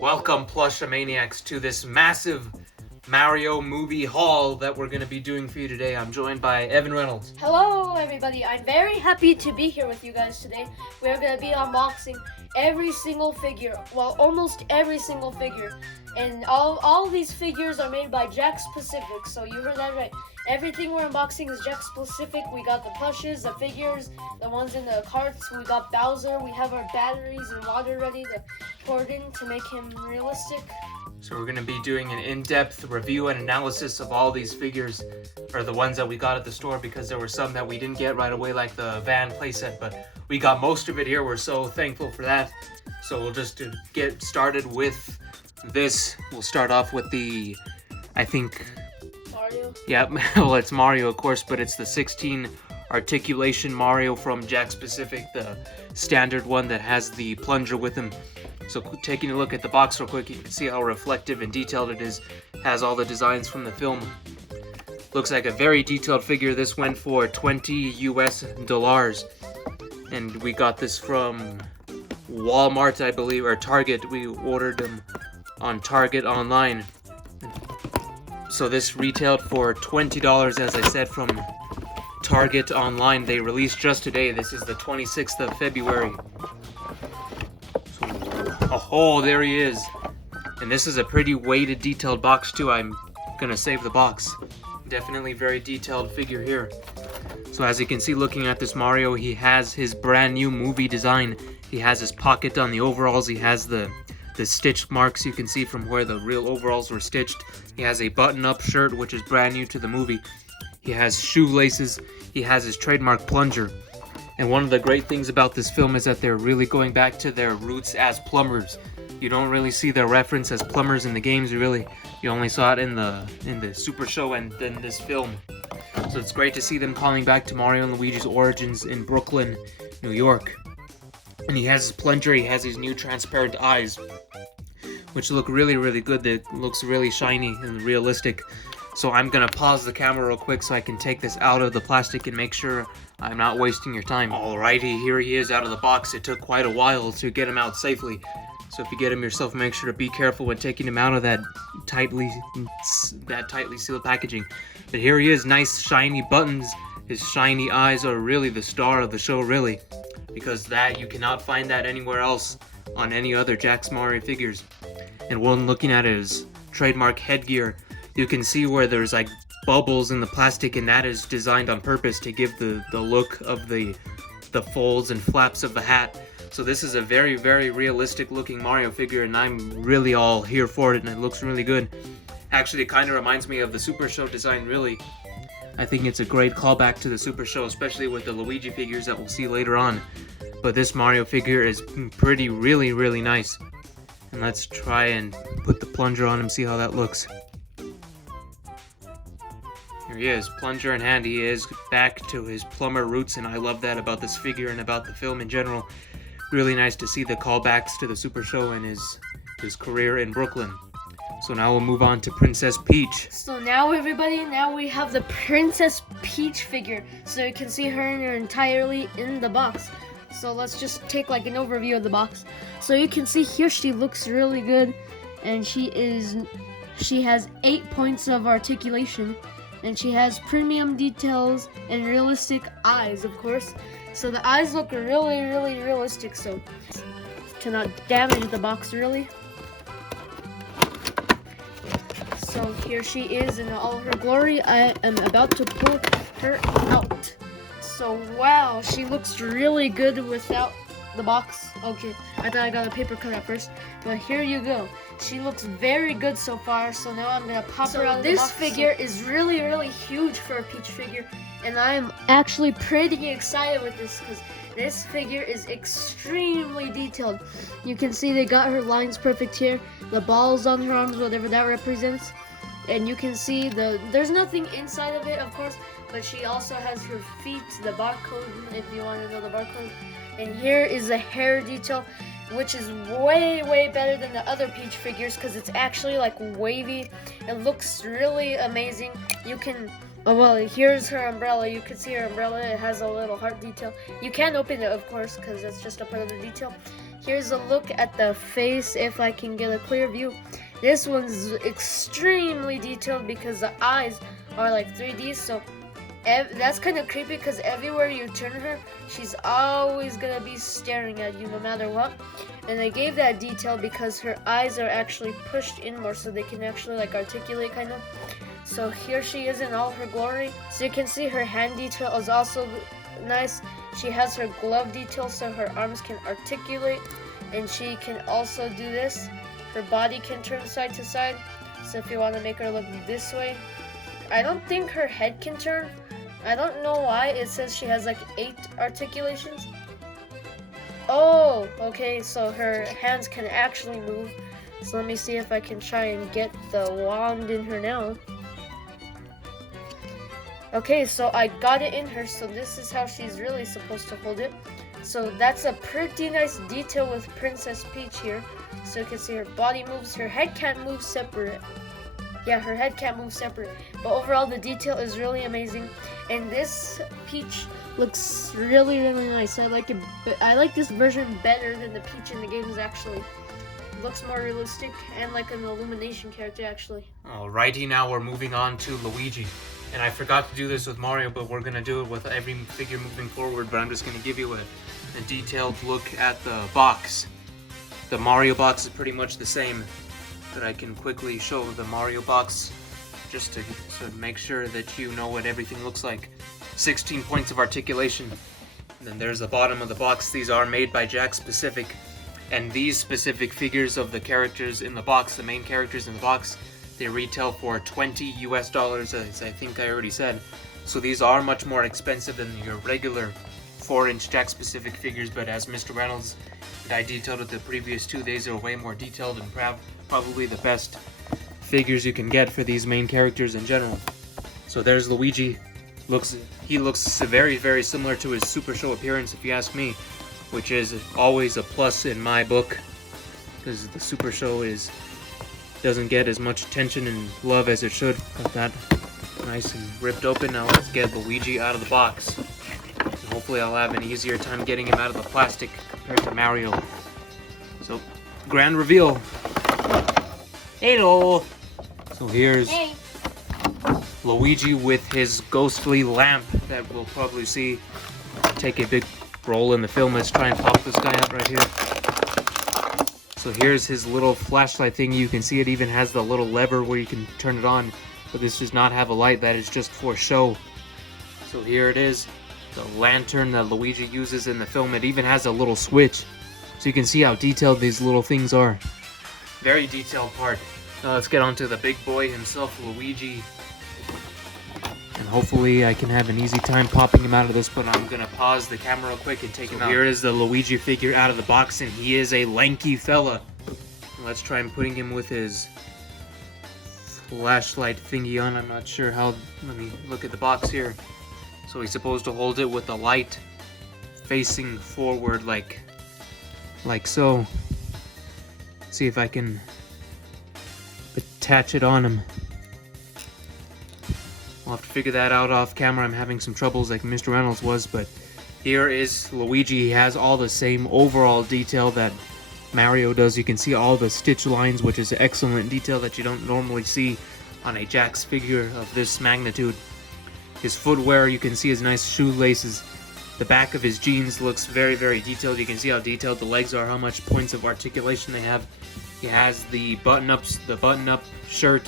Welcome, Plushamaniacs, to this massive Mario movie haul that we're going to be doing for you today. I'm joined by Evan Reynolds. Hello, everybody. I'm very happy to be here with you guys today. We're going to be unboxing every single figure. Well, almost every single figure. And all these figures are made by Jakks Pacific, so you heard that right. Everything we're unboxing is Jakks Pacific. We got the plushes, the figures, the ones in the carts. We got Bowser. We have our batteries and water ready to pour it in to make him realistic. So we're going to be doing an in-depth review and analysis of all these figures, or the ones that we got at the store, because there were some that we didn't get right away, like the van playset, but we got most of it here. We're so thankful for that. So we'll just get started with this. We'll start off with the, I think... Mario? Yeah, well, it's Mario, of course, but it's the 16 articulation Mario from Jakks Pacific, the standard one that has the plunger with him. So taking a look at the box real quick, you can see how reflective and detailed it is. Has all the designs from the film. Looks like a very detailed figure. This went for $20 US. And we got this from Walmart, I believe, or Target. We ordered them on Target online. So this retailed for $20, as I said, from Target online. They released just today. This is the 26th of February. Oh, there he is. And this is a pretty weighted, detailed box too. I'm gonna save the box. Definitely very detailed figure here. So as you can see, looking at this Mario, he has his brand new movie design. He has his pocket on the overalls. He has the stitch marks you can see from where the real overalls were stitched. He has a button-up shirt, which is brand new to the movie. He has shoelaces. He has his trademark plunger. And one of the great things about this film is that they're really going back to their roots as plumbers. You don't really see their reference as plumbers in the games, really. You only saw it in the Super Show and then this film. So it's great to see them calling back to Mario and Luigi's origins in Brooklyn, New York. And he has his plunger, he has his new transparent eyes, which look really, really good. It looks really shiny and realistic. So I'm gonna pause the camera real quick so I can take this out of the plastic and make sure I'm not wasting your time. Alrighty, here he is out of the box. It took quite a while to get him out safely. So if you get him yourself, make sure to be careful when taking him out of that tightly sealed packaging. But here he is, nice shiny buttons. His shiny eyes are really the star of the show, really. Because that, you cannot find that anywhere else on any other Jakks Mario figures. And one looking at his trademark headgear, you can see where there's like bubbles in the plastic, and that is designed on purpose to give the look of the folds and flaps of the hat. So this is a very, very realistic looking Mario figure, and I'm really all here for it, and it looks really good. Actually, it kind of reminds me of the Super Show design, really. I think it's a great callback to the Super Show, especially with the Luigi figures that we'll see later on. But this Mario figure is really, really nice. And let's try and put the plunger on him, see how that looks. Here he is, plunger in hand. He is back to his plumber roots, and I love that about this figure and about the film in general. Really nice to see the callbacks to the Super Show and his career in Brooklyn. So now we'll move on to Princess Peach. So now, everybody, now we have the Princess Peach figure. So you can see her entirely in the box. So let's just take like an overview of the box. So you can see here she looks really good, and she has 8 points of articulation, and she has premium details and realistic eyes, of course. So the eyes look really, really realistic, so to not damage the box really. So here she is in all her glory. I am about to pull her out. So wow, she looks really good without the box. Okay, I thought I got a paper cut at first, but here you go. She looks very good so far. So now I'm gonna pop her out of the box. This figure is really, really huge for a Peach figure, and I am actually pretty excited with this because this figure is extremely detailed. You can see they got her lines perfect here, the balls on her arms, whatever that represents. And you can see there's nothing inside of it, of course, but she also has her feet, the barcode, if you want to know the barcode. And here is the hair detail, which is way, way better than the other Peach figures because it's actually like wavy. It looks really amazing. You can, oh, well, here's her umbrella. You can see her umbrella. It has a little heart detail. You can open it, of course, because that's just a part of the detail. here's a look at the face if I can get a clear view. This one's extremely detailed because the eyes are like 3D, so that's kind of creepy because everywhere you turn her, she's always gonna be staring at you no matter what. And they gave that detail because her eyes are actually pushed in more so they can actually like articulate kind of. So here she is in all her glory. So you can see her hand detail is also nice. She has her glove detail so her arms can articulate, and she can also do this. Her body can turn side to side. So if you want to make her look this way, I don't think her head can turn. I don't know why it says she has like 8 articulations. Oh, okay, so her hands can actually move. So let me see if I can try and get the wand in her now. Okay, so I got it in her, so this is how she's really supposed to hold it. So that's a pretty nice detail with Princess Peach here. So you can see her body moves, her head can't move separate. Yeah, her head can't move separate. But overall, the detail is really amazing. And this Peach looks really, really nice. I like it. I like this version better than the Peach in the games, actually. It looks more realistic and like an Illumination character, actually. Alrighty, now we're moving on to Luigi. And I forgot to do this with Mario, but we're going to do it with every figure moving forward. But I'm just going to give you a detailed look at the box. The Mario box is pretty much the same, but I can quickly show the Mario box just to make sure that you know what everything looks like. 16 points of articulation. And then there's the bottom of the box. These are made by Jakks specific. And these specific figures of the characters in the box, the main characters in the box, they retail for $20 US, as I think I already said. So these are much more expensive than your regular 4-inch Jakks specific figures, but as Mr. Reynolds and I detailed with the previous 2 days, are way more detailed and probably the best figures you can get for these main characters in general. So there's Luigi. He looks very, very similar to his Super Show appearance, if you ask me, which is always a plus in my book, because the Super Show doesn't get as much attention and love as it should. Got that nice and ripped open. Now let's get Luigi out of the box. And hopefully I'll have an easier time getting him out of the plastic compared to Mario. So, grand reveal. Hello. So here's Luigi with his ghostly lamp that we'll probably see take a big role in the film. Let's try and pop this guy out right here. So here's his little flashlight thing. You can see it even has the little lever where you can turn it on, but this does not have a light. That is just for show. So here it is, the lantern that Luigi uses in the film. It even has a little switch, so you can see how detailed these little things are. Very detailed part. Now let's get on to the big boy himself, Luigi. And hopefully I can have an easy time popping him out of this, but I'm going to pause the camera real quick and take him out. Here is the Luigi figure out of the box, and he is a lanky fella. Let's try and putting him with his flashlight thingy on. I'm not sure how. Let me look at the box here. So he's supposed to hold it with the light facing forward like so. See if I can attach it on him. I'll have to figure that out off camera. I'm having some troubles like Mr. Reynolds was, but here is Luigi. He has all the same overall detail that Mario does. You can see all the stitch lines, which is excellent detail that you don't normally see on a Jakks figure of this magnitude. His footwear, you can see his nice shoelaces. The back of his jeans looks very, very detailed. You can see how detailed the legs are, how much points of articulation they have. He has the button-ups, the button-up shirt.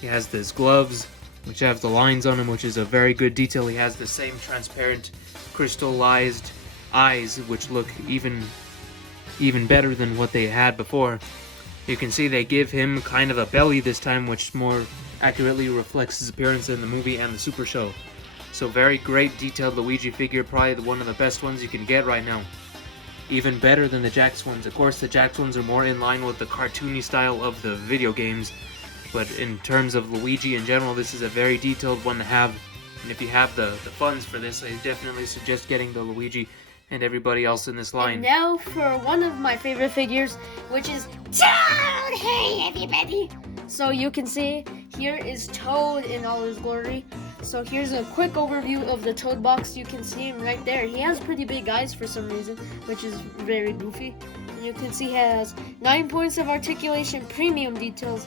He has his gloves, which have the lines on them, which is a very good detail. He has the same transparent, crystallized eyes, which look even better than what they had before. You can see they give him kind of a belly this time, which more accurately reflects his appearance in the movie and the Super Show. So very great detailed Luigi figure, probably one of the best ones you can get right now. Even better than the Jakks ones. Of course, the Jakks ones are more in line with the cartoony style of the video games, but in terms of Luigi in general, this is a very detailed one to have. And if you have the funds for this, I definitely suggest getting the Luigi and everybody else in this line. And now for one of my favorite figures, which is Toad! Hey everybody! So you can see, here is Toad in all his glory. So here's a quick overview of the Toad box. You can see him right there. He has pretty big eyes for some reason, which is very goofy. You can see he has 9 points of articulation, premium details,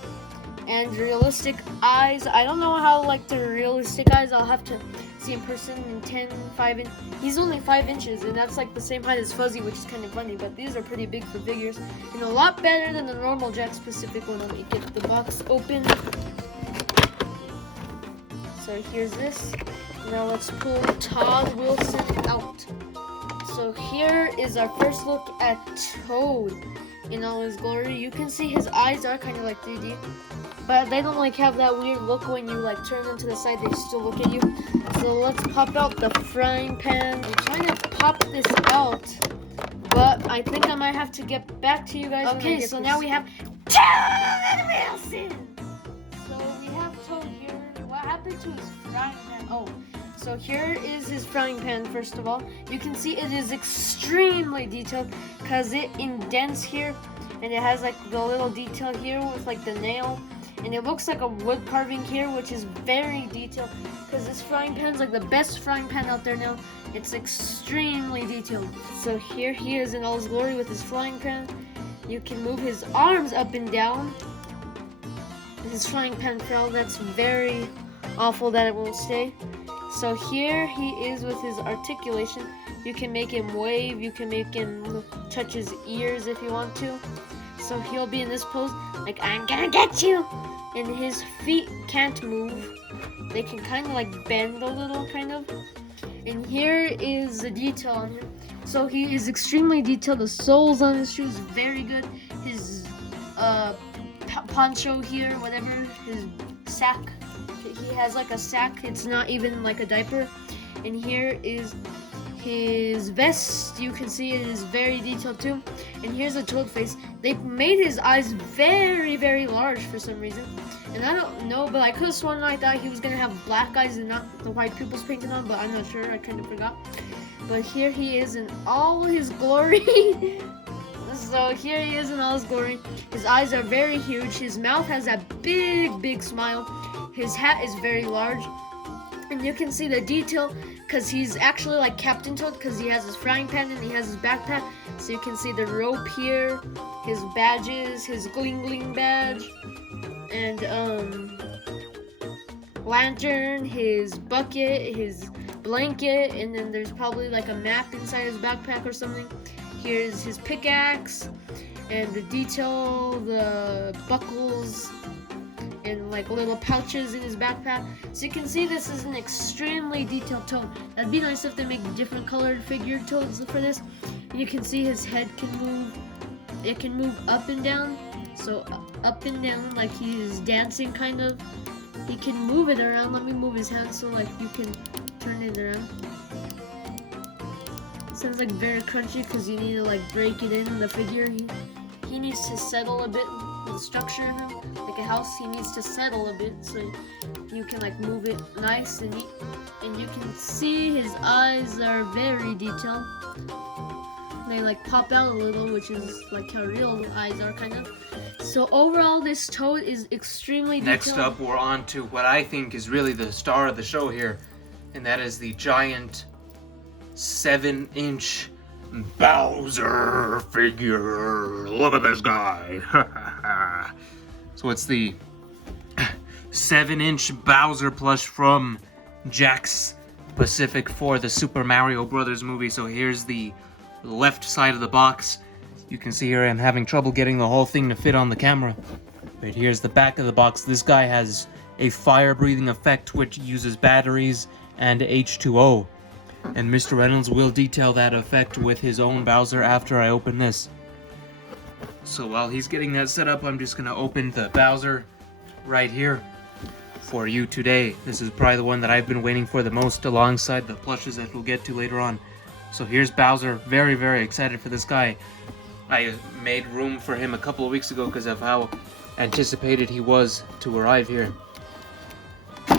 and realistic eyes. I don't know how like the realistic eyes. I'll have to see in person in 5 inch. He's only 5 inches, and that's like the same height as Fuzzy, which is kind of funny. But these are pretty big for figures, and a lot better than the normal Jakks Pacific one. Let me get the box open. So here's this. Now let's pull Todd Wilson out. So here is our first look at Toad in all his glory. You can see his eyes are kind of like 3D, but they don't like have that weird look when you like turn them to the side. They still look at you. So let's pop out the frying pan. I'm trying to pop this out, but I think I might have to get back to you guys. Okay, so now we have Toad Wilson. So we have Toad here. What happened to his frying pan? Oh. So here is his frying pan, first of all. You can see it is extremely detailed because it indents here, and it has like the little detail here with like the nail, and it looks like a wood carving here, which is very detailed because this frying pan is like the best frying pan out there now. It's extremely detailed. So here he is in all his glory with his frying pan. You can move his arms up and down. His frying pan fell. That's very awful that it won't stay. So here he is with his articulation. You can make him wave, you can make him touch his ears if you want to. So he'll be in this pose, like, I'm gonna get you! And his feet can't move. They can kind of like bend a little, kind of. And here is the detail on him. So he is extremely detailed. The soles on his shoes, very good. His poncho here, whatever, his sack. He has like a sack, it's not even like a diaper. And here is his vest. You can see it is very detailed too. And here's a Toad face. They made his eyes very, very large for some reason. And I don't know, but I could have sworn I thought he was going to have black eyes and not the white pupils painted on, but I'm not sure, I kind of forgot. But here he is in all his glory. So here he is in all his glory. His eyes are very huge. His mouth has a big, big smile. His hat is very large, and you can see the detail because he's actually like Captain Toad because he has his frying pan and he has his backpack. So you can see the rope here, his badges, his gling gling badge, and lantern, his bucket, his blanket, and then there's probably like a map inside his backpack or something. Here's his pickaxe, and the detail, the buckles, and like little pouches in his backpack. So you can see this is an extremely detailed Toad. That'd be nice if they make different colored figured Toads for this. And you can see his head can move. It can move up and down. So up and down like he's dancing kind of. He can move it around. Let me move his hand so like you can turn it around. Sounds like very crunchy because you need to like break it in the figure. He needs to settle a bit. The structure of him, like a house, he needs to settle a bit so you can like move it nice and neat. And you can see his eyes are very detailed. They like pop out a little, which is like how real eyes are kind of. So overall this Toad is extremely detailed. Next up we're on to what I think is really the star of the show here, and that is the giant 7-inch Bowser figure. Look at this guy. So it's the 7-inch Bowser plush from Jakks Pacific for the Super Mario Brothers movie. So here's the left side of the box. You can see here I'm having trouble getting the whole thing to fit on the camera. But here's the back of the box. This guy has a fire-breathing effect which uses batteries and H2O. And Mr. Reynolds will detail that effect with his own Bowser after I open this. So while he's getting that set up, I'm just going to open the Bowser right here for you today. This is probably the one that I've been waiting for the most, alongside the plushes that we'll get to later on. So here's Bowser. Very, very excited for this guy. I made room for him a couple of weeks ago because of how anticipated he was to arrive here.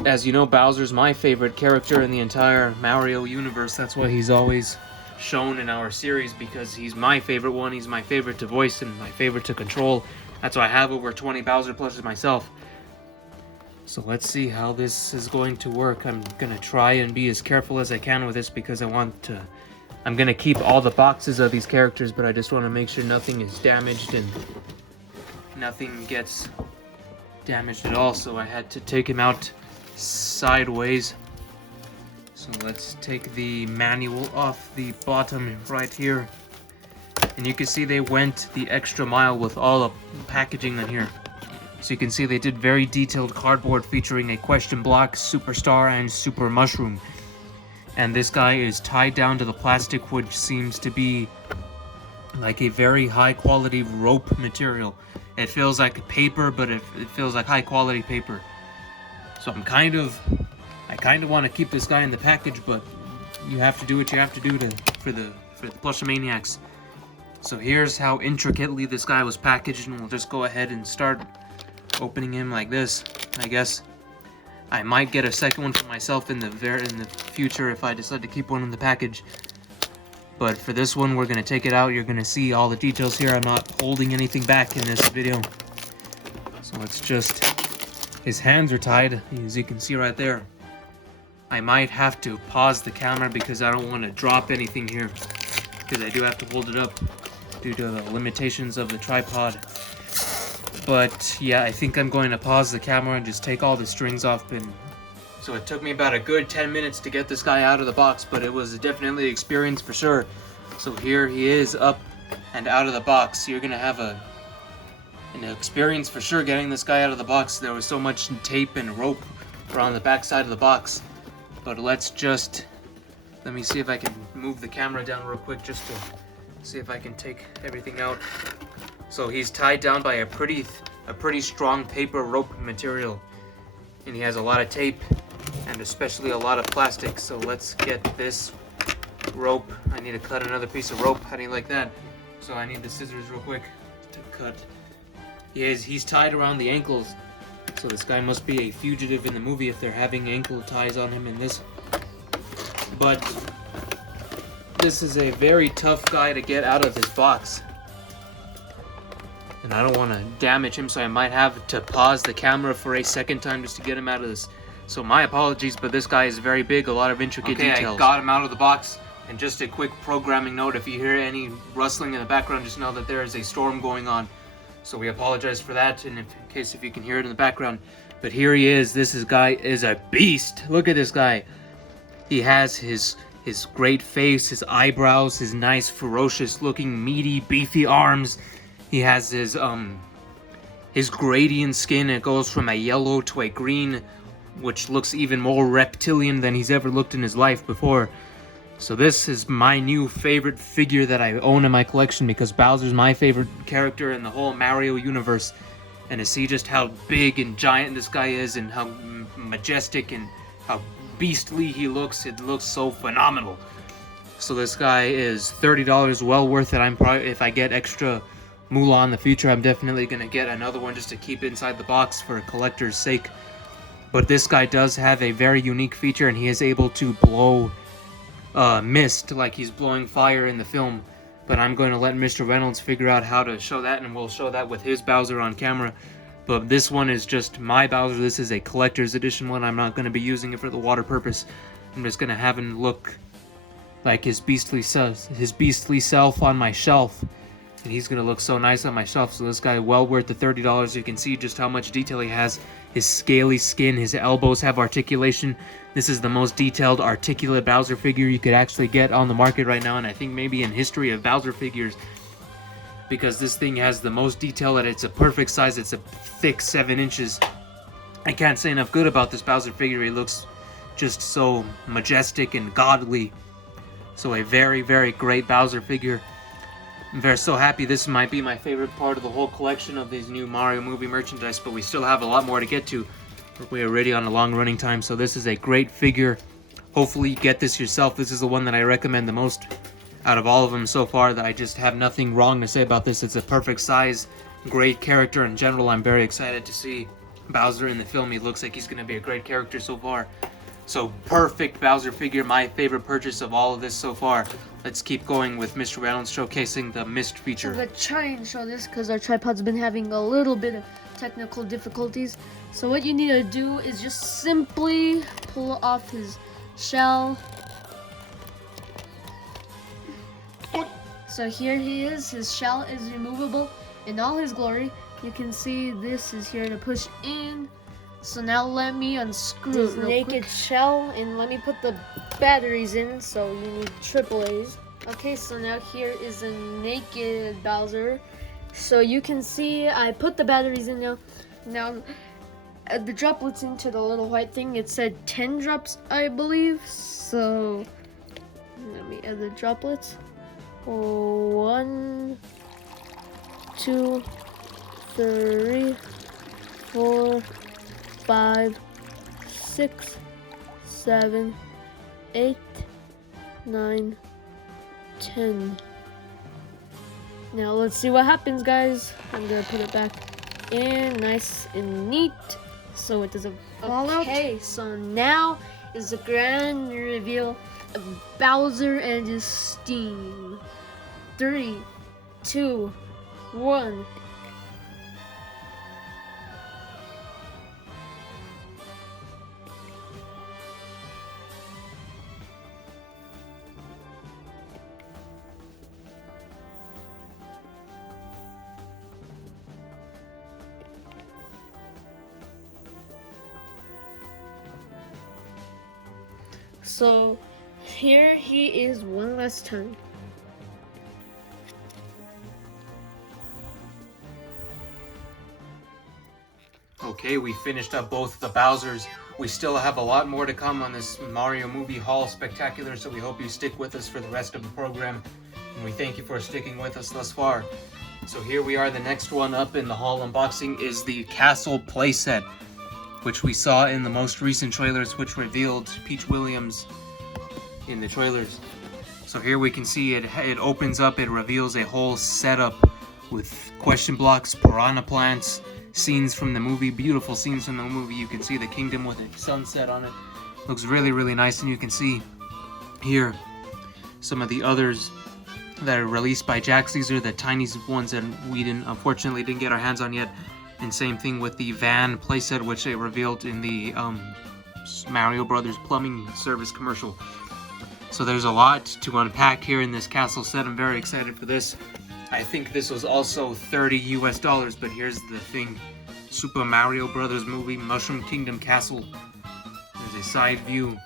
As you know, Bowser's my favorite character in the entire Mario universe. That's why he's always shown in our series, because he's my favorite one. He's my favorite to voice and my favorite to control. That's why I have over 20 Bowser plushes myself. So let's see how this is going to work. I'm going to try and be as careful as I can with this because I want to I'm gonna keep all the boxes of these characters, but I just want to make sure nothing is damaged and nothing gets damaged at all. So I had to take him out sideways. So let's take the manual off the bottom right here. And you can see they went the extra mile with all the packaging in here. So you can see they did very detailed cardboard featuring a question block, superstar, and super mushroom. And this guy is tied down to the plastic, which seems to be like a very high quality rope material. It feels like paper, but it feels like high quality paper. So I kind of want to keep this guy in the package, but you have to do what you have to do for the Plushomaniacs. So here's how intricately this guy was packaged, and we'll just go ahead and start opening him like this. I guess I might get a second one for myself in the future if I decide to keep one in the package. But for this one, we're gonna take it out. You're gonna see all the details here. I'm not holding anything back in this video. So let's just, his hands are tied, as you can see right there. I might have to pause the camera because I don't want to drop anything here, because I do have to hold it up due to the limitations of the tripod. But yeah, I think I'm going to pause the camera and just take all the strings off. And so it took me about a good 10 minutes to get this guy out of the box, but it was definitely an experience for sure. So here he is up and out of the box. You're gonna have an experience for sure getting this guy out of the box. There was so much tape and rope around the back side of the box. But let me see if I can move the camera down real quick just to see if I can take everything out. So he's tied down by a pretty strong paper rope material, and he has a lot of tape and especially a lot of plastic. So let's get this rope. I need to cut another piece of rope. How do you like that? So I need the scissors real quick to cut. He's tied around the ankles. So this guy must be a fugitive in the movie if they're having ankle ties on him in this. But this is a very tough guy to get out of this box. And I don't want to damage him, so I might have to pause the camera for a second time just to get him out of this. So my apologies, but this guy is very big, a lot of intricate details. I got him out of the box. And just a quick programming note, if you hear any rustling in the background, just know that there is a storm going on. So we apologize for that, and in case if you can hear it in the background. But here he is. This guy is a beast. Look at this guy. He has his great face, his eyebrows, his nice, ferocious-looking, meaty, beefy arms. He has his gradient skin. It goes from a yellow to a green, which looks even more reptilian than he's ever looked in his life before. So this is my new favorite figure that I own in my collection, because Bowser's my favorite character in the whole Mario universe. And to see just how big and giant this guy is, and how majestic and how beastly he looks, it looks so phenomenal. So this guy is $30, well worth it. I'm probably, if I get extra moolah in the future, I'm definitely gonna get another one just to keep inside the box for a collector's sake. But this guy does have a very unique feature, and he is able to blow mist like he's blowing fire in the film. But I'm going to let Mr. Reynolds figure out how to show that, and we'll show that with his Bowser on camera. But this one is just my Bowser. This is a collector's edition one. I'm not going to be using it for the water purpose. I'm just going to have him look like his beastly self on my shelf. And he's going to look so nice on my shelf. So this guy, well worth the $30. You can see just how much detail he has. His scaly skin, his elbows have articulation. This is the most detailed, articulate Bowser figure you could actually get on the market right now, and I think maybe in history of Bowser figures, because this thing has the most detail, and it's a perfect size. It's a thick 7 inches. I can't say enough good about this Bowser figure. He looks just so majestic and godly. So a very, very great Bowser figure. I'm very so happy. This might be my favorite part of the whole collection of these new Mario movie merchandise, but we still have a lot more to get to. We're already on a long running time, so this is a great figure. Hopefully you get this yourself. This is the one that I recommend the most out of all of them so far, that I just have nothing wrong to say about this. It's a perfect size, great character in general. I'm very excited to see Bowser in the film. He looks like he's going to be a great character so far. So perfect Bowser figure, my favorite purchase of all of this so far. Let's keep going with Mr. Reynolds showcasing the mist feature. So let's try and show this because our tripod's been having a little bit of technical difficulties. So what you need to do is just simply pull off his shell. So here he is. His shell is removable in all his glory. You can see this is here to push in. So now let me unscrew his naked shell and let me put the batteries in. So you need AAAs. Okay, so now here is a naked Bowser. So you can see I put the batteries in now. Now the droplets into the little white thing. It said 10 drops, I believe. So let me add the droplets. 1, 2, 3, 4, 5, 6, 7, 8, 9, 10. Now let's see what happens, guys. I'm gonna put it back in nice and neat so it doesn't fall out. Okay, so now is the grand reveal of Bowser and his steam. 3, 2, 1. So here he is one last time. Okay, we finished up both the Bowsers. We still have a lot more to come on this Mario movie haul spectacular, so we hope you stick with us for the rest of the program. And we thank you for sticking with us thus far. So here we are, the next one up in the haul unboxing is the Castle playset, which we saw in the most recent trailers, which revealed Peach Williams in the trailers. So here we can see it opens up, it reveals a whole setup with question blocks, piranha plants, scenes from the movie, beautiful scenes from the movie. You can see the kingdom with a sunset on it. Looks really, really nice, and you can see here some of the others that are released by Jakks. These are the tiny ones that we unfortunately didn't get our hands on yet. And same thing with the van playset, which they revealed in the Mario Brothers plumbing service commercial. So there's a lot to unpack here in this castle set. I'm very excited for this. I think this was also $30 US, but here's the thing. Super Mario Brothers movie, Mushroom Kingdom Castle. There's a side view,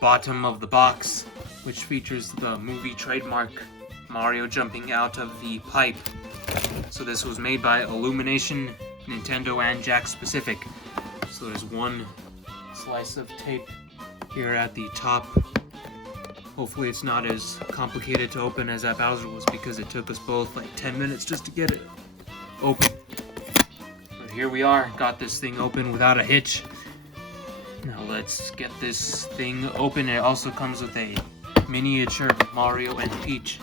bottom of the box, which features the movie trademark, Mario jumping out of the pipe. So this was made by Illumination, Nintendo, and Jakks Pacific. So there's one slice of tape here at the top. Hopefully it's not as complicated to open as that Bowser was, because it took us both like 10 minutes just to get it open. But here we are, got this thing open without a hitch. Now let's get this thing open. It also comes with a miniature Mario and Peach.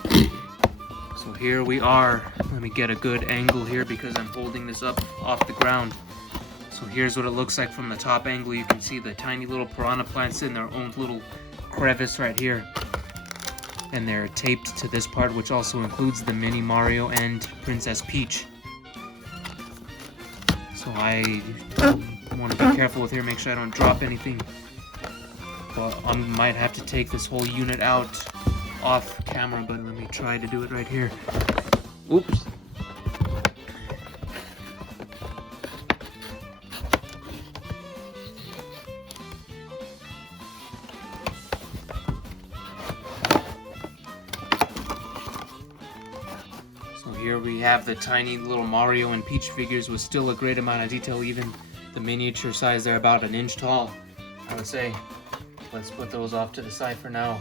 So here we are. Let me get a good angle here because I'm holding this up off the ground. So here's what it looks like from the top angle. You can see the tiny little piranha plants in their own little crevice right here. And they're taped to this part, which also includes the mini Mario and Princess Peach. So I want to be careful with here, make sure I don't drop anything. But I might have to take this whole unit out off camera, but let me try to do it right here. Oops. So here we have the tiny little Mario and Peach figures with still a great amount of detail. Even the miniature size, they're about an inch tall, I would say. Let's put those off to the side for now.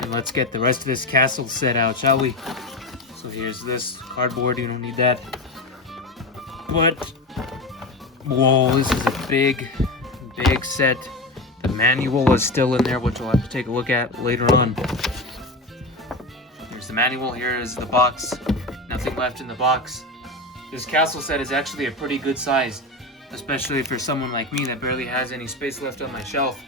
And let's get the rest of this castle set out, shall we? So here's this cardboard, you don't need that. But, whoa, this is a big set. The manual is still in there, which we'll have to take a look at later on. Here's the manual, here is the box. Nothing left in the box. This castle set is actually a pretty good size, especially for someone like me that barely has any space left on my shelf.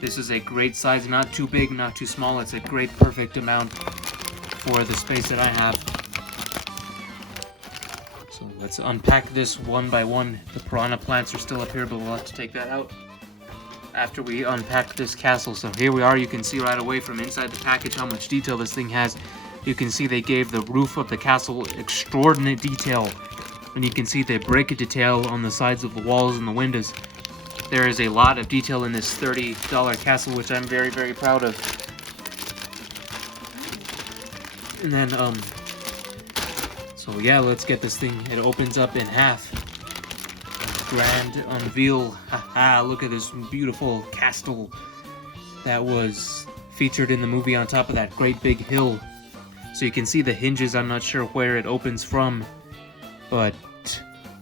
This is a great size, not too big, not too small. It's a great, perfect amount for the space that I have. So let's unpack this one by one. The piranha plants are still up here, but we'll have to take that out after we unpack this castle. So here we are. You can see right away from inside the package how much detail this thing has. You can see they gave the roof of the castle extraordinary detail. And you can see the brick detail on the sides of the walls and the windows. There is a lot of detail in this $30 castle, which I'm very, very proud of. And then, so yeah, let's get this thing. It opens up in half. Grand unveil. Haha, look at this beautiful castle that was featured in the movie on top of that great big hill. So you can see the hinges. I'm not sure where it opens from, but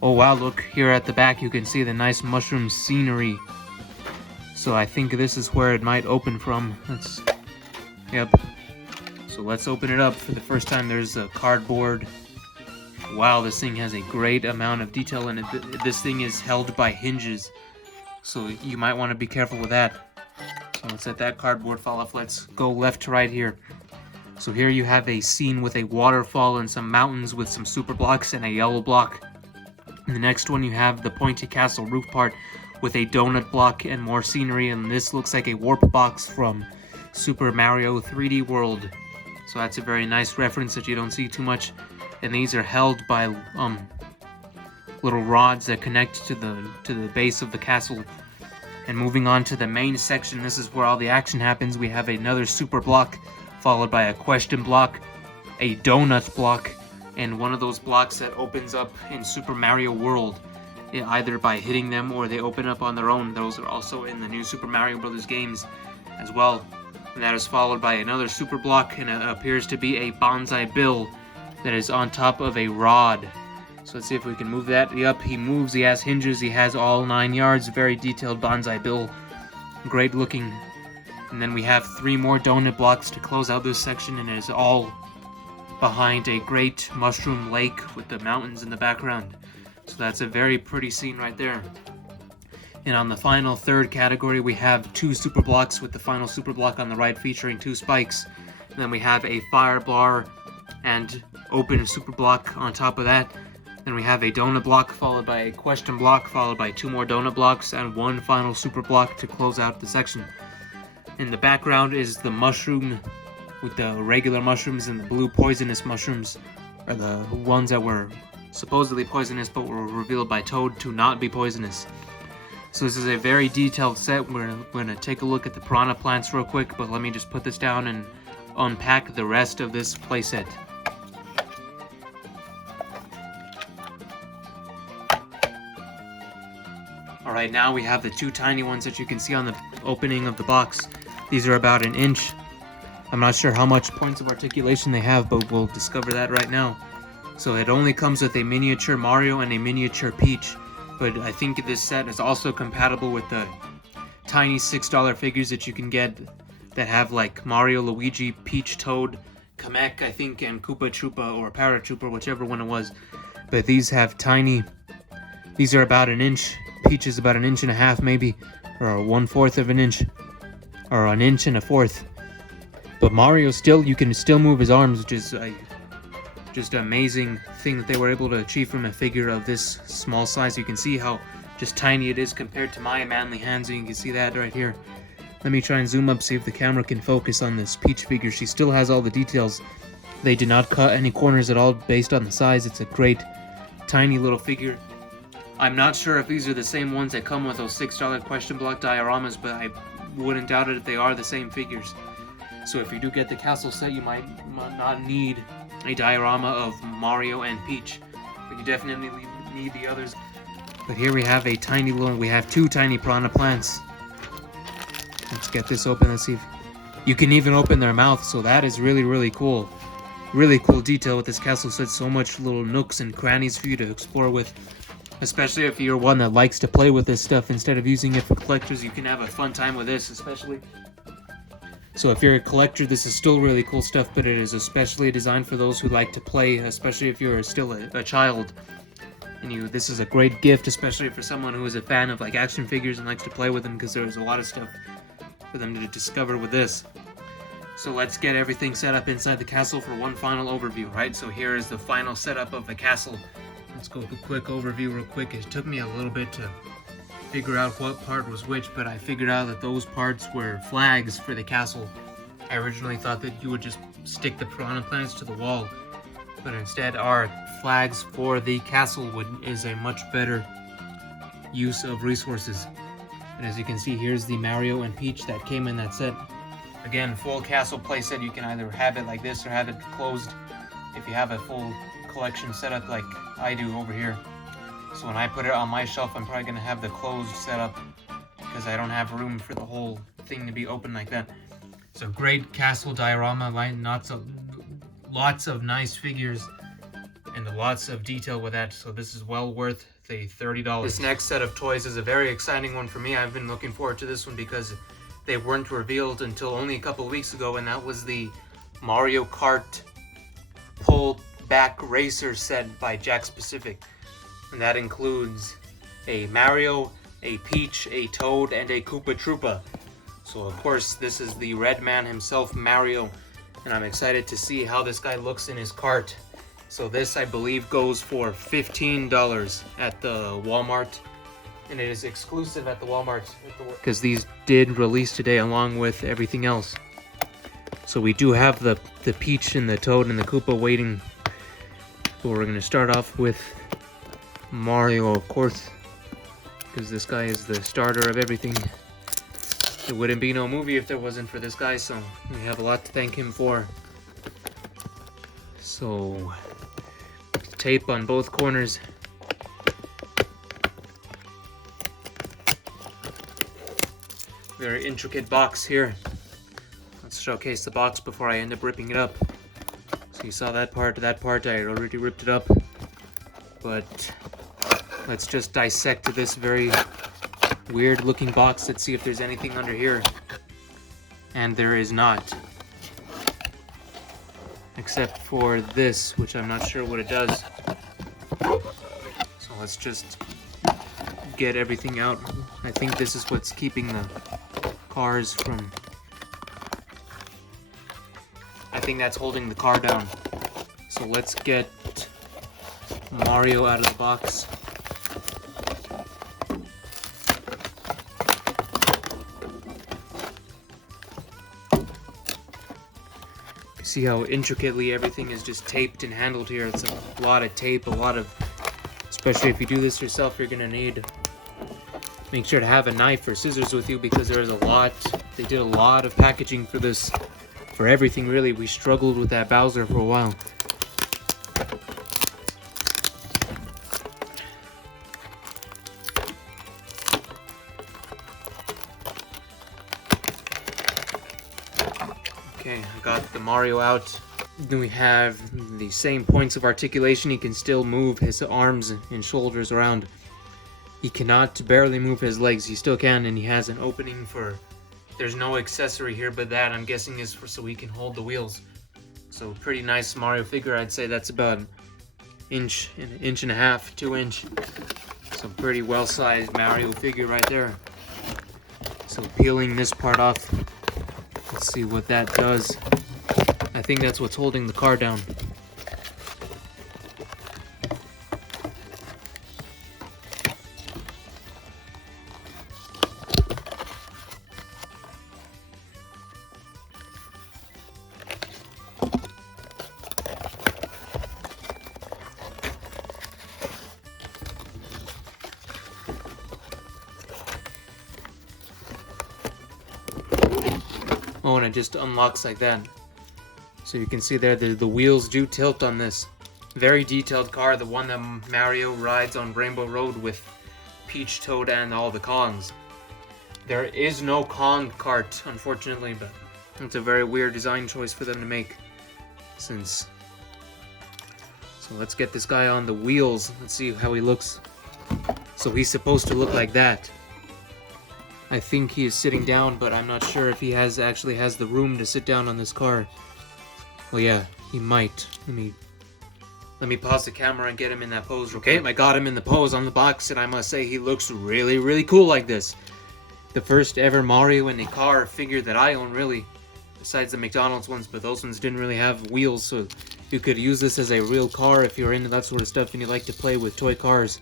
oh wow, look here at the back, you can see the nice mushroom scenery. So I think this is where it might open from. Yep. So let's open it up. For the first time, there's a cardboard. Wow, this thing has a great amount of detail in it. This thing is held by hinges, so you might want to be careful with that. So let's let that cardboard fall off. Let's go left to right here. So here you have a scene with a waterfall and some mountains with some super blocks and a yellow block. In the next one you have the pointy castle roof part with a donut block and more scenery, and this looks like a warp box from Super Mario 3D World. So that's a very nice reference that you don't see too much. And these are held by little rods that connect to the base of the castle. And moving on to the main section, this is where all the action happens. We have another super block, followed by a question block, a donut block, and one of those blocks that opens up in Super Mario World, either by hitting them or they open up on their own. Those are also in the new Super Mario Brothers games as well. And that is followed by another super block, and it appears to be a bonsai bill that is on top of a rod. So let's see if we can move that. Yep, he moves, he has hinges, he has all 9 yards. Very detailed bonsai bill. Great looking. And then we have 3 more donut blocks to close out this section, and it is all behind a great mushroom lake with the mountains in the background. So that's a very pretty scene right there. And on the final third category, we have 2 super blocks, with the final super block on the right featuring 2 spikes. And then we have a fire bar and open super block on top of that. Then we have a donut block followed by a question block followed by 2 more donut blocks and 1 final super block to close out the section. In the background is the mushroom with the regular mushrooms, and the blue poisonous mushrooms are the ones that were supposedly poisonous but were revealed by Toad to not be poisonous. So this is a very detailed set. We're going to take a look at the piranha plants real quick, but let me just put this down and unpack the rest of this playset. Alright, now we have the 2 tiny ones that you can see on the opening of the box. These are about 1 inch. I'm not sure how much points of articulation they have, but we'll discover that right now. So it only comes with a miniature Mario and a miniature Peach, but I think this set is also compatible with the tiny $6 figures that you can get that have like Mario, Luigi, Peach, Toad, Kamek, I think, and Koopa Troopa or Paratroopa, whichever one it was. But these have tiny, these are about 1 inch. Peach is about 1.5 inches maybe, or 1/4 of an inch, or 1 1/4 inches. But Mario still, you can still move his arms, which is just an amazing thing that they were able to achieve from a figure of this small size. You can see how just tiny it is compared to my manly hands, and you can see that right here. Let me try and zoom up, see if the camera can focus on this Peach figure. She still has all the details. They did not cut any corners at all based on the size. It's a great tiny little figure. I'm not sure if these are the same ones that come with those $6 question block dioramas, but I wouldn't doubt it if they are the same figures. So if you do get the castle set, you might not need a diorama of Mario and Peach, but you definitely need the others. But here we have a tiny little, we have 2 tiny piranha plants. Let's get this open. Let's see if you can even open their mouth. So that is really, really cool. Really cool detail with this castle set. So much little nooks and crannies for you to explore with. Especially if you're one that likes to play with this stuff instead of using it for collectors, you can have a fun time with this, especially. So if you're a collector, this is still really cool stuff, but it is especially designed for those who like to play, especially if you're still a child. And this is a great gift, especially for someone who is a fan of like action figures and likes to play with them, because there's a lot of stuff for them to discover with this. So let's get everything set up inside the castle for one final overview, right? So here is the final setup of the castle. Let's go a quick overview real quick. It took me a little bit to figure out what part was which, but I figured out that those parts were flags for the castle. I originally thought that you would just stick the piranha plants to the wall, but instead our flags for the castle is a much better use of resources. And as you can see, here's the Mario and Peach that came in that set. Again, full castle playset. You can either have it like this or have it closed if you have a full collection set up like I do over here. So when I put it on my shelf, I'm probably gonna have the closed setup because I don't have room for the whole thing to be open like that. So great castle diorama, lots of nice figures and lots of detail with that. So this is well worth the $30. This next set of toys is a very exciting one for me. I've been looking forward to this one because they weren't revealed until only a couple of weeks ago, and that was the Mario Kart pull back racer set by Jakks Pacific. And that includes a Mario, a Peach, a Toad, and a Koopa Troopa. So of course this is the red man himself, Mario, and I'm excited to see how this guy looks in his cart. So this, I believe, goes for $15 at the Walmart, and it is exclusive at the Walmart because these did release today along with everything else. So we do have the Peach and the Toad and the Koopa waiting, but we're going to start off with Mario, of course, because this guy is the starter of everything. There wouldn't be no movie if there wasn't for this guy, so we have a lot to thank him for. So, tape on both corners. Very intricate box here. Let's showcase the box before I end up ripping it up. So you saw that part I already ripped it up. But let's just dissect this very weird looking box. Let's see if there's anything under here. And there is not. Except for this, which I'm not sure what it does. So let's just get everything out. I think this is what's keeping the cars from... I think that's holding the car down. So let's get Mario out of the box. See how intricately everything is just taped and handled here. It's a lot of tape, especially if you do this yourself, you're gonna need, make sure to have a knife or scissors with you because there's a lot, they did a lot of packaging for this, for everything really. We struggled with that Bowser for a while. Okay, I got the Mario out. Then we have the same points of articulation. He can still move his arms and shoulders around. He cannot barely move his legs. He still can, and he has an opening for... There's no accessory here, but that, I'm guessing, is for so he can hold the wheels. So pretty nice Mario figure. I'd say that's about an inch and a half, 2 inch. So pretty well-sized Mario figure right there. So peeling this part off. Let's see what that does. I think that's what's holding the car down. Oh, and it just unlocks like that. So you can see there the wheels do tilt on this. Very detailed car, the one that Mario rides on Rainbow Road with Peach, Toad, and all the Kongs. There is no Kong Kart, unfortunately, but it's a very weird design choice for them to make. So let's get this guy on the wheels. Let's see how he looks. So he's supposed to look like that. I think he is sitting down, but I'm not sure if he actually has the room to sit down on this car. Well, yeah, he might. Let me pause the camera and get him in that pose. Okay, I got him in the pose on the box, and I must say he looks really, really cool like this. The first ever Mario in a car figure that I own, really. Besides the McDonald's ones, but those ones didn't really have wheels, so you could use this as a real car if you're into that sort of stuff and you like to play with toy cars.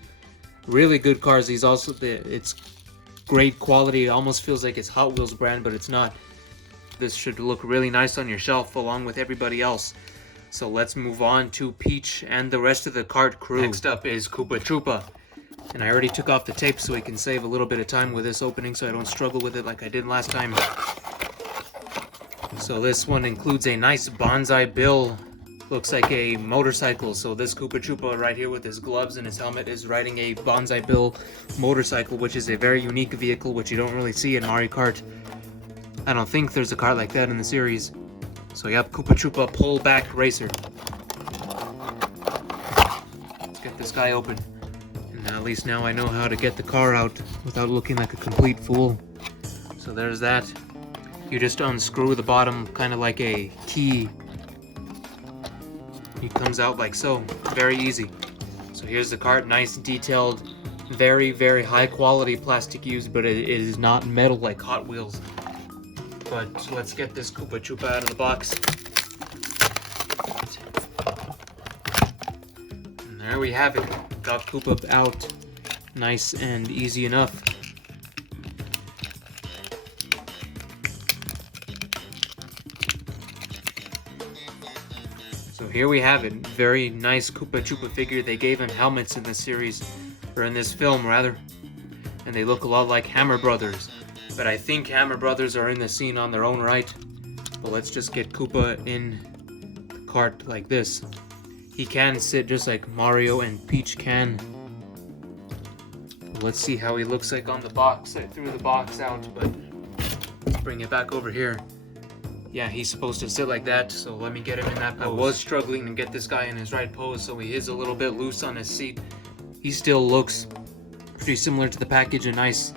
Really good cars. He's also it's great quality. It almost feels like it's Hot Wheels brand, but it's not. This should look really nice on your shelf along with everybody else. So let's move on to Peach and the rest of the Kart crew. Next up is Koopa Troopa. And I already took off the tape so we can save a little bit of time with this opening so I don't struggle with it like I did last time. So this one includes a nice bonsai bill. Looks like a motorcycle. So this Koopa Troopa right here with his gloves and his helmet is riding a bonsai bill motorcycle, which is a very unique vehicle which you don't really see in Mario Kart. I don't think there's a kart like that in the series. So yep, Koopa Troopa pull back racer. Let's get this guy open. And at least now I know how to get the car out without looking like a complete fool. So there's that. You just unscrew the bottom kind of like a key. It comes out like so. Very easy. So here's the cart. Nice detailed, very, very high quality plastic used, but it is not metal like Hot Wheels. But let's get this Koopa Troopa out of the box. And there we have it. Got Koopa out. Nice and easy enough. So here we have it. Very nice Koopa Troopa figure. They gave him helmets in this series, or in this film rather. And they look a lot like Hammer Brothers. But I think Hammer Brothers are in the scene on their own right. But let's just get Koopa in the cart like this. He can sit just like Mario and Peach can. Let's see how he looks like on the box. I threw the box out, but let's bring it back over here. Yeah, he's supposed to sit like that, so let me get him in that pose. I was struggling to get this guy in his right pose, so he is a little bit loose on his seat. He still looks pretty similar to the package. A nice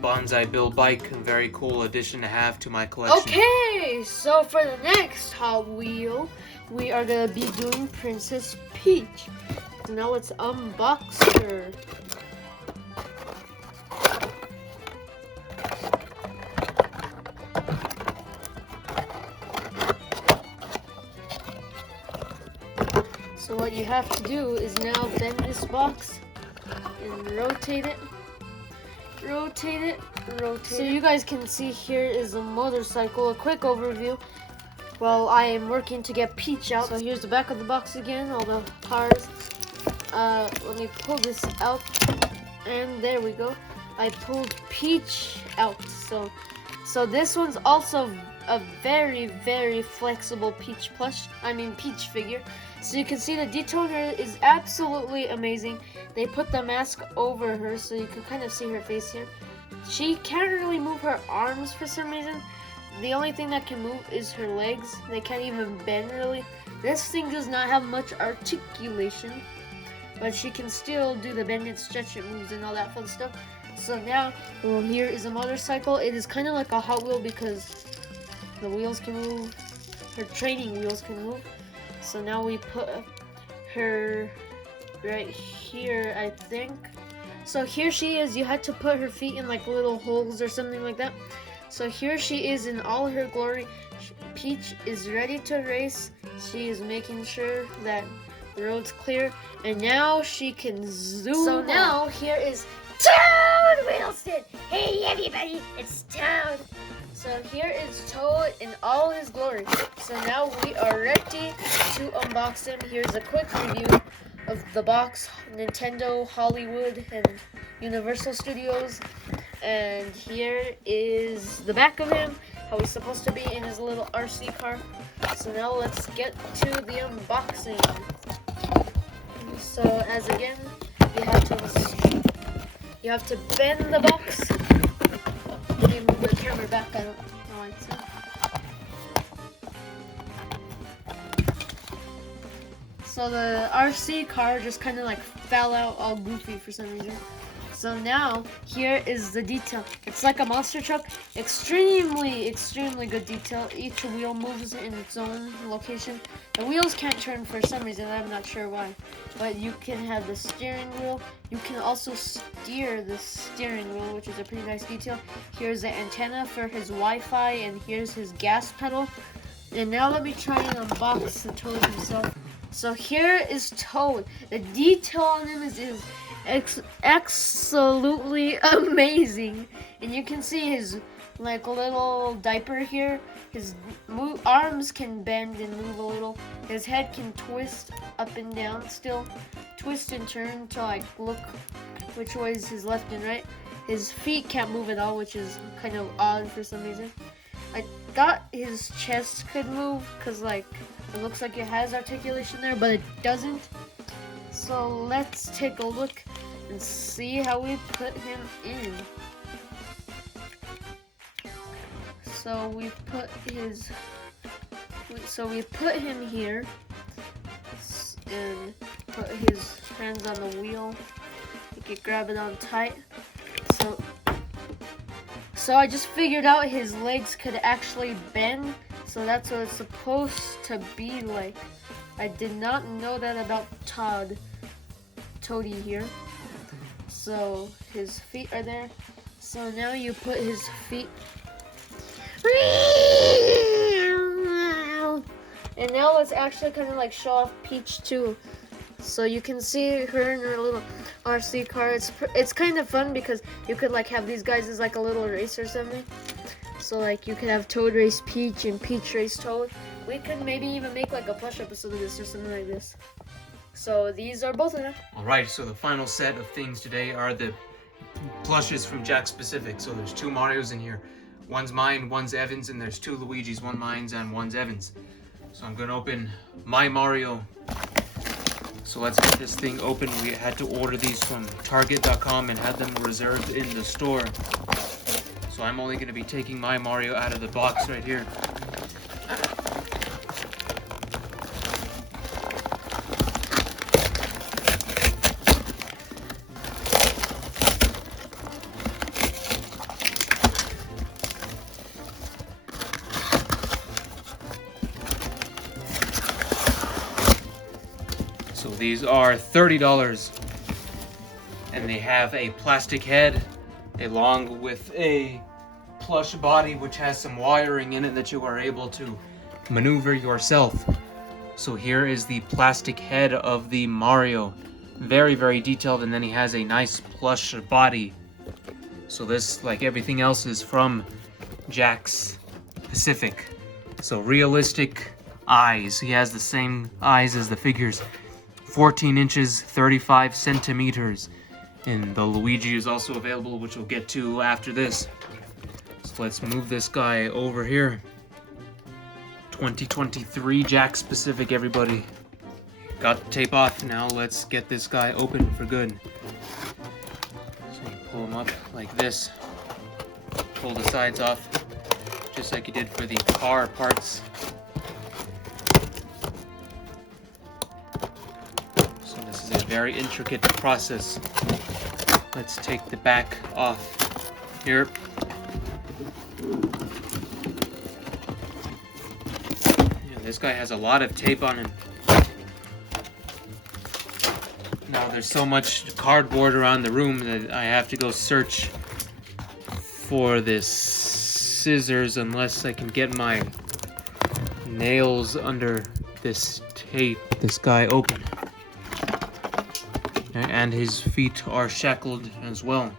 bonsai bill bike, a very cool addition to have to my collection. Okay, so for the next Hot Wheel, we are gonna be doing Princess Peach. So now let's unbox her. So what you have to do is now bend this box and rotate it. Rotate it. So you guys can see here is a motorcycle. A quick overview while I am working to get Peach out. So here's the back of the box again, all the cars. Let me pull this out, and there we go. I pulled Peach out. So this one's also a very, very flexible Peach Peach figure. So you can see the detail on her is absolutely amazing. They put the mask over her so you can kind of see her face here. She can't really move her arms for some reason. The only thing that can move is her legs. They can't even bend really. This thing does not have much articulation, but she can still do the bend and stretch it moves and all that fun stuff. So now, here is a motorcycle. It is kind of like a Hot Wheel because the wheels can move. Her training wheels can move. So now we put her right here, I think. So here she is. You had to put her feet in like little holes or something like that. So here she is in all her glory. Peach is ready to race. She is making sure that the road's clear. And now she can zoom. So now here is Toad Wilson. Hey everybody, it's Toad. So here is Toad in all his glory. So now we are ready to unbox him. Here's a quick review of the box. Nintendo, Hollywood, and Universal Studios. And here is the back of him, how he's supposed to be in his little RC car. So now let's get to the unboxing. So as again, you have to bend the box. Let me move the camera back. I don't know why it's So the RC car just kind of like fell out all goofy for some reason. So now here is the detail. It's like a monster truck. Extremely, extremely good detail. Each wheel moves in its own location. The wheels can't turn for some reason. I'm not sure why. But you can have the steering wheel. You can also steer the steering wheel, which is a pretty nice detail. Here's the antenna for his Wi-Fi, and here's his gas pedal. And now let me try and unbox the Toad himself. So here is Toad. The detail on him is absolutely amazing. And you can see his like a little diaper here. His arms can bend and move a little. His head can twist up and down still. Twist and turn to like look which way is his left and right. His feet can't move at all, which is kind of odd for some reason. I thought his chest could move because like it looks like it has articulation there, but it doesn't. So let's take a look and see how we put him in. So we put him here and put his hands on the wheel. You can grab it on tight. So I just figured out his legs could actually bend. So that's what it's supposed to be like. I did not know that about Toady here. So his feet are there. So now you put his feet. And now let's actually kind of like show off Peach too. So you can see her in her little RC car. It's kind of fun because you could like have these guys as like a little race or something. So like you could have Toad race Peach and Peach race Toad. We could maybe even make like a plush episode of this or something like this. So these are both of them. Alright, so the final set of things today are the plushes from Jakks Pacific. So there's 2 Marios in here. One's mine, one's Evan's, and there's 2 Luigis, one mine's and one's Evan's. So I'm gonna open my Mario. So let's get this thing open. We had to order these from Target.com and had them reserved in the store. So I'm only gonna be taking my Mario out of the box right here. So these are $30 and they have a plastic head along with a plush body which has some wiring in it that you are able to maneuver yourself. So here is the plastic head of the Mario. Very, very detailed, and then he has a nice plush body. So this, like everything else, is from Jakks Pacific. So realistic eyes. He has the same eyes as the figures. 14 inches, 35 centimeters. And the Luigi is also available, which we'll get to after this. So let's move this guy over here. 2023 Jakks Pacific, everybody. Got the tape off. Now let's get this guy open for good. So you pull him up like this. Pull the sides off, just like you did for the car parts. So this is a very intricate process. Let's take the back off here. Yeah, this guy has a lot of tape on him. Now there's so much cardboard around the room that I have to go search for this scissors unless I can get my nails under this tape. This guy open. And his feet are shackled as well.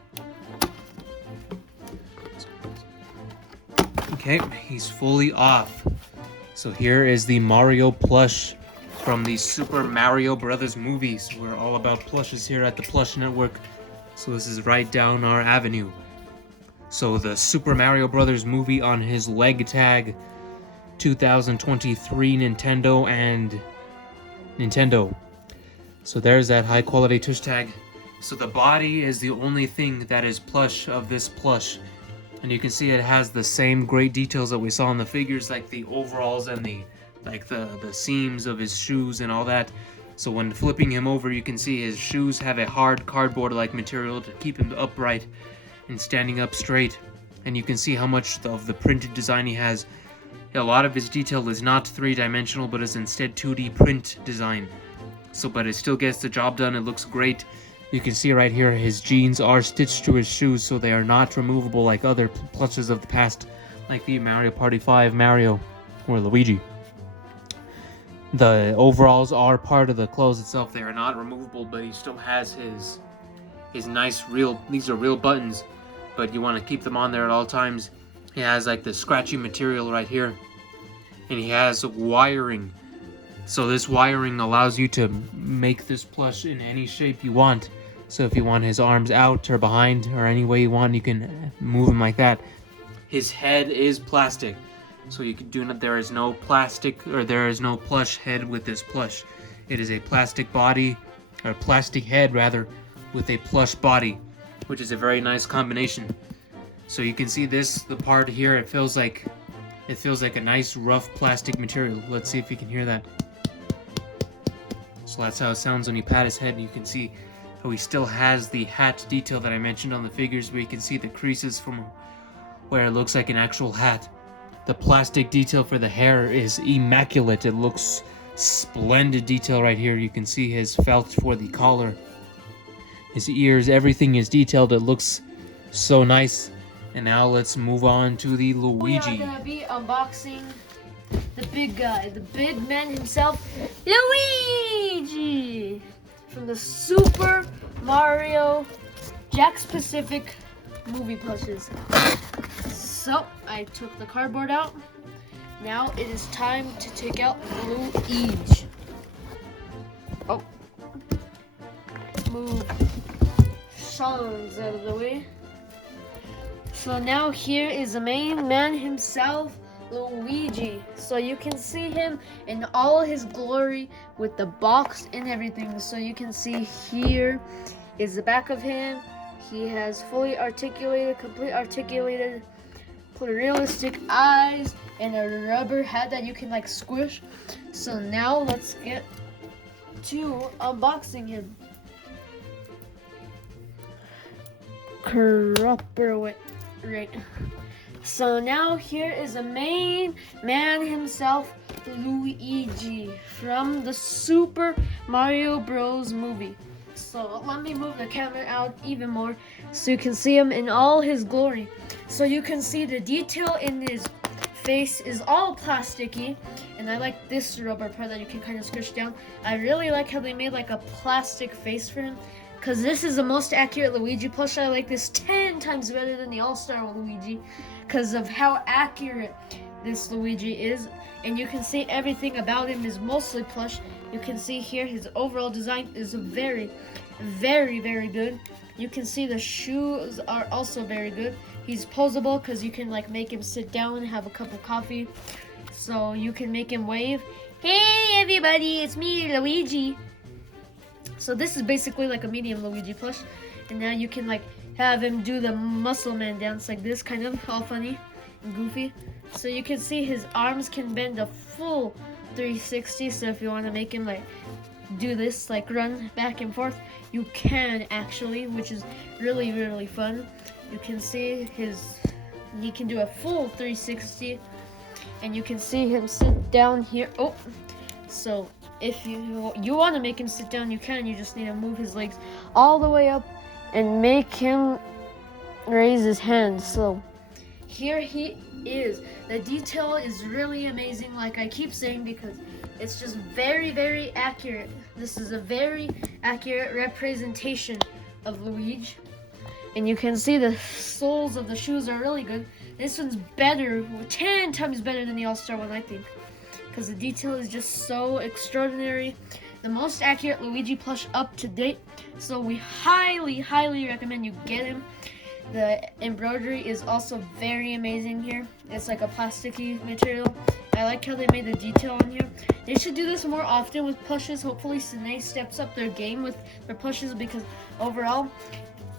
Okay, he's fully off. So here is the Mario plush from the Super Mario Brothers movies. We're all about plushes here at the Plush Network. So this is right down our avenue. So the Super Mario Brothers movie on his leg tag, 2023 Nintendo and Nintendo. So there's that high quality tush tag. So the body is the only thing that is plush of this plush. And you can see it has the same great details that we saw in the figures, like the overalls and the seams of his shoes and all that. So when flipping him over, you can see his shoes have a hard cardboard-like material to keep him upright and standing up straight. And you can see how much of the printed design he has. A lot of his detail is not 3-dimensional, but is instead 2D print design. So, but it still gets the job done. It looks great. You can see right here his jeans are stitched to his shoes, so they are not removable like other plushes of the past, like the Mario Party 5 Mario or Luigi. The overalls are part of the clothes itself. They are not removable, but he still has his nice real, these are real buttons, but you want to keep them on there at all times. He has like the scratchy material right here, and he has wiring. So this wiring allows you to make this plush in any shape you want. So if you want his arms out or behind or any way you want, you can move him like that. His head is plastic, so you can do not. There is no plastic, or there is no plush head with this plush. It is a plastic body, or plastic head rather, with a plush body, which is a very nice combination. So you can see this, the part here, it feels like a nice rough plastic material. Let's see if you can hear that. So that's how it sounds when you pat his head, and you can see how he still has the hat detail that I mentioned on the figures, where you can see the creases from where it looks like an actual hat. The plastic detail for the hair is immaculate. It looks splendid detail right here. You can see his felt for the collar. His ears, everything is detailed. It looks so nice. And now let's move on to the Luigi. We are gonna be unboxing the big guy, the big man himself, Luigi, from the Super Mario Jakks Pacific movie plushes. So I took the cardboard out. Now it is time to take out Luigi. Oh, move Sean's out of the way. So now here is the main man himself, Luigi. So you can see him in all his glory with the box and everything. So you can see here is the back of him. He has fully articulated, complete articulated, realistic eyes, and a rubber hat that you can like squish. So now let's get to unboxing him. Right. So now here is the main man himself, Luigi, from the Super Mario Bros. Movie. So let me move the camera out even more so you can see him in all his glory. So you can see the detail in his face is all plasticky, and I like this rubber part that you can kind of squish down. I really like how they made like a plastic face for him, because this is the most accurate Luigi plush. I like this 10 times better than the All-Star Luigi because of how accurate this Luigi is. And you can see everything about him is mostly plush. You can see here his overall design is very, very, very good. You can see the shoes are also very good. He's posable because you can like make him sit down and have a cup of coffee. So you can make him wave. Hey everybody, it's me, Luigi. So this is basically like a medium Luigi plush. And now you can like have him do the muscle man dance like this, kind of all funny and goofy. So you can see his arms can bend a full 360. So if you want to make him like do this, like run back and forth, you can actually, which is really, really fun. You can see he can do a full 360, and you can see him sit down here. Oh, so if you want to make him sit down, you can. You just need to move his legs all the way up and make him raise his hands. So here he is. The detail is really amazing, like I keep saying, because it's just very, very accurate. This is a very accurate representation of Luigi. And you can see the soles of the shoes are really good. This one's better, 10 times better than the All-Star one, I think, because the detail is just so extraordinary. The most accurate Luigi plush up to date. So we highly, highly recommend you get him. The embroidery is also very amazing here. It's like a plasticky material. I like how they made the detail on here. They should do this more often with plushes. Hopefully Sine steps up their game with their plushes, because overall.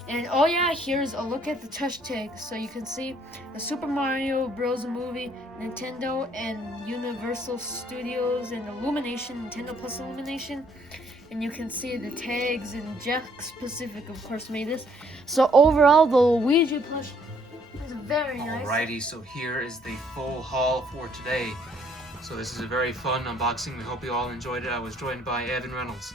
And oh yeah, here's a look at the touch tag. So you can see the Super Mario Bros. Movie, Nintendo and Universal Studios, and Illumination, Nintendo Plus Illumination. And you can see the tags, and Jakks Pacific, of course, made this. So overall, the Luigi plush is very nice. Alrighty, so here is the full haul for today. So this is a very fun unboxing. We hope you all enjoyed it. I was joined by Evan Reynolds.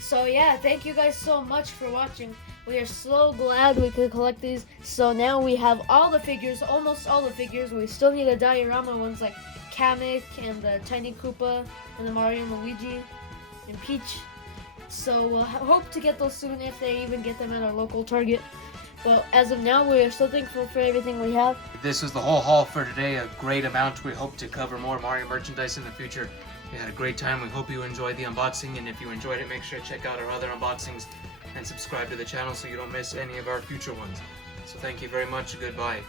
So yeah, thank you guys so much for watching. We are so glad we could collect these. So now we have all the figures, almost all the figures. We still need the diorama ones like Kamek and the Tiny Koopa and the Mario and Luigi and Peach. So we'll hope to get those soon, if they even get them at our local Target. Well, as of now, we are so thankful for everything we have. This was the whole haul for today, a great amount. We hope to cover more Mario merchandise in the future. We had a great time. We hope you enjoyed the unboxing, and if you enjoyed it, make sure to check out our other unboxings and subscribe to the channel so you don't miss any of our future ones. So thank you very much. Goodbye.